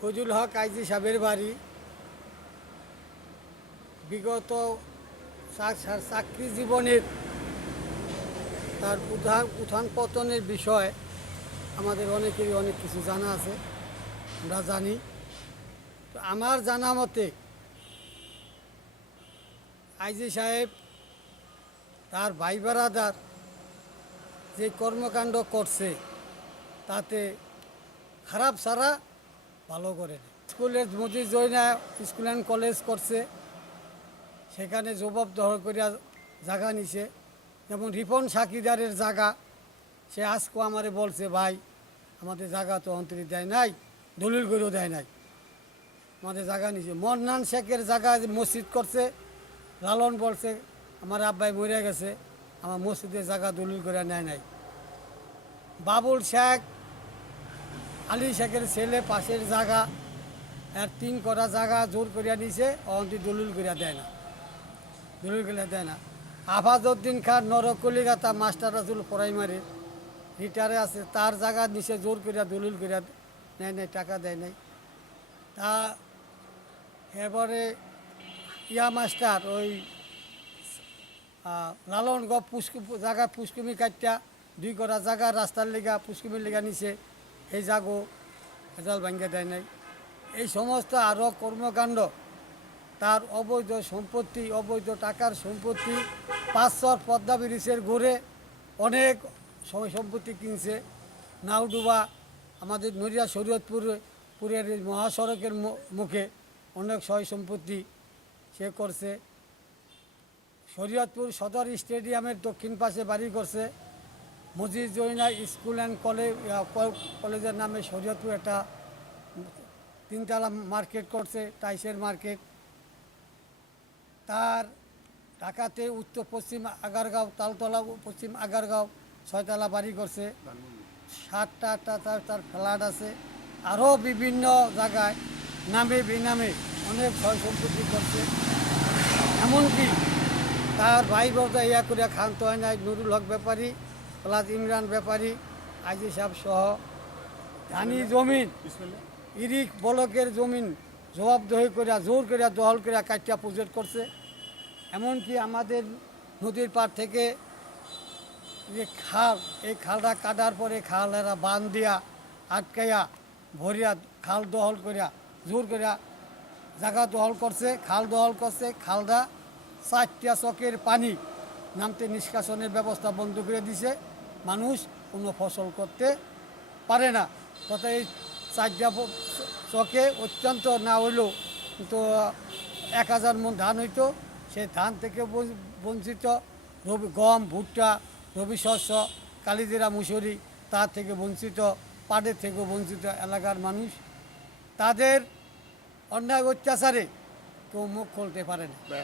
ফজুল হক IG সাহেবের বাড়ি। বিগত চাকরি জীবনের তার উত্থান উত্থান পতনের বিষয় আমাদের অনেকেরই অনেক কিছু জানা আছে, আমরা জানি। তো আমার জানা মতে আইজি সাহেব তার ভাই বারাদার যে কর্মকাণ্ড করছে, তাতে খারাপ ছাড়া ভালো করে স্কুলের মধ্যে জয়না স্কুল অ্যান্ড কলেজ করছে। সেখানে জবাব দহ করিয়া জায়গা নিছে। যেমন রিপন সাকিদারের জায়গা সে আজকে আমারে বলছে, ভাই, আমাদের জায়গা তো অন্তরি দেয় নাই, দলিল করেও দেয় নাই। আমাদের জায়গা নিছে। মন্নান শেখের জায়গা মসজিদ করছে, লালন বলছে, আমার আব্বাই মরে গেছে, আমার মসজিদের জায়গা দলিল করে নেয় নাই। বাবুল শেখ আলী শেখের ছেলে পাশের জায়গা তিন করা জায়গা জোর করিয়া নিছে অন্তি দলিল করিয়া দেয় না। দলিল করিয়া দেয় না। আফাজউদ্দিন খান নরক কলিকাতা মাস্টার রাজুল প্রাইমারি রিটায়ারে আছে তার জায়গা নিচে জোর করিয়া দলিল করিয়া নেয় নাই টাকা দেয় নাই। তা এবারে ইয়া মাস্টার ওই আহ, লালন গপ পুষ্কু জায়গা পুষ্কুমি কাটটা দুই করা জায়গা রাস্তার লেগা পুষ্কুমির লেগা নিছে। এই জাগো রেজাল্ট ভাঙ্গে দেয় নাই। এই সমস্ত আরও কর্মকাণ্ড, তার অবৈধ সম্পত্তি, অবৈধ টাকার সম্পত্তি, পাঁচশোর পদ্মা ব্রিজের ঘুরে অনেক সম্পত্তি কিনছে। নাউডুবা আমাদের নড়িয়া শরীয়তপুর, পুরের মহাসড়কের মুখে অনেক সয় সম্পত্তি সে করছে। শরীয়তপুর সদর স্টেডিয়ামের দক্ষিণ পাশে বাড়ি করছে। Majid Joina school and college কলেজের নামে শরীয়তপুর একটা তিনতলা মার্কেট করছে, টাইসের মার্কেট। তার ঢাকাতে উত্তর পশ্চিম আগারগাঁও, তালতলা পশ্চিম আগারগাঁও ছয়তলা বাড়ি করছে। সাতটা আটটা তার তার ফ্ল্যাট আছে। আরও বিভিন্ন জায়গায়, নামে বেনামে অনেক ক্ষয় সম্পত্তি করছে। এমনকি তার ভাই বোধা ইয়া করিয়া খান্ত হয় নাই, নুরুল হক ব্যাপারী প্লাস ইমরান ব্যাপারী আইজি সাহেব সহ ধানি জমিন, ইরিক বলকের জমিন জবাবদহি করিয়া, জোর করিয়া দহল করিয়া কাটিয়া প্রজেক্ট করছে। এমনকি আমাদের নদীর পার থেকে যে খাল, এই খালটা কাটার পরে খাল এরা বান দিয়া আটকাইয়া ভরিয়া খাল দহল করিয়া, জোর করিয়া জায়গা দহল করছে, খাল দহল করছে। খালটা চারটা চকের পানি নামতে নিষ্কাশনের ব্যবস্থা বন্ধ করে দিছে। মানুষ কোনো ফসল করতে পারে না। তথা এই চারটা চকে অত্যন্ত না হইলেও তো এক হাজার মন ধান হইতো, সেই ধান থেকে বঞ্চ- বঞ্চিত রবি, গম, ভুট্টা, রবি শস্য, কালিজিরা, মুসুরি তার থেকে বঞ্চিত, পাটের থেকে বঞ্চিত এলাকার মানুষ তাদের অন্যায় অত্যাচারে কেউ মুখ খুলতে পারে না।